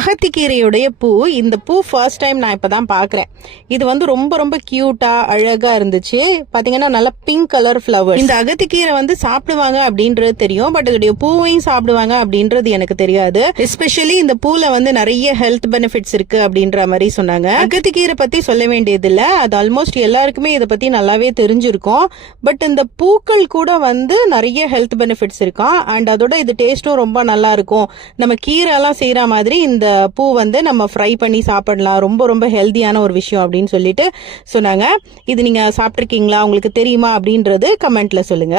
அகத்திக்கீரையுடைய பூ, இந்த பூ ஃபர்ஸ்ட் டைம் நான் இப்பதான் பாக்குறேன். இது வந்து ரொம்ப ரொம்ப கியூட்டா அழகா இருந்துச்சு. பாத்தீங்கன்னா நல்ல பிங்க் கலர் ஃப்ளவர். இந்த அகத்திக்கீரை வந்து சாப்பிடுவாங்க அப்படின்றது தெரியும், பட் இதோடைய பூவையும் சாப்பிடுவாங்க அப்படின்றது எனக்கு தெரியாது. எஸ்பெஷலி இந்த பூல வந்து நிறைய ஹெல்த் பெனிஃபிட்ஸ் இருக்கு அப்படின்ற மாதிரி சொன்னாங்க. அகத்திக்கீரை பத்தி சொல்ல வேண்டியது இல்ல, அது ஆல்மோஸ்ட் எல்லாருக்குமே இதை பத்தி நல்லாவே தெரிஞ்சிருக்கும். பட் இந்த பூக்கள் கூட வந்து நிறைய ஹெல்த் பெனிஃபிட்ஸ் இருக்காம். அண்ட் அதோட இது டேஸ்டும் ரொம்ப நல்லா இருக்கும். நம்ம கீரை எல்லாம் செய்யற மாதிரி இந்த பூ வந்து நம்ம ஃப்ரை பண்ணி சாப்பிடலாம், ரொம்ப ரொம்ப ஹெல்தியான ஒரு விஷயம் அப்படின்னு சொல்லிட்டு சொன்னாங்க. இது நீங்க சாப்பிட்டிருக்கீங்களா, உங்களுக்கு தெரியுமா அப்படின்றது கமெண்ட்ல சொல்லுங்க.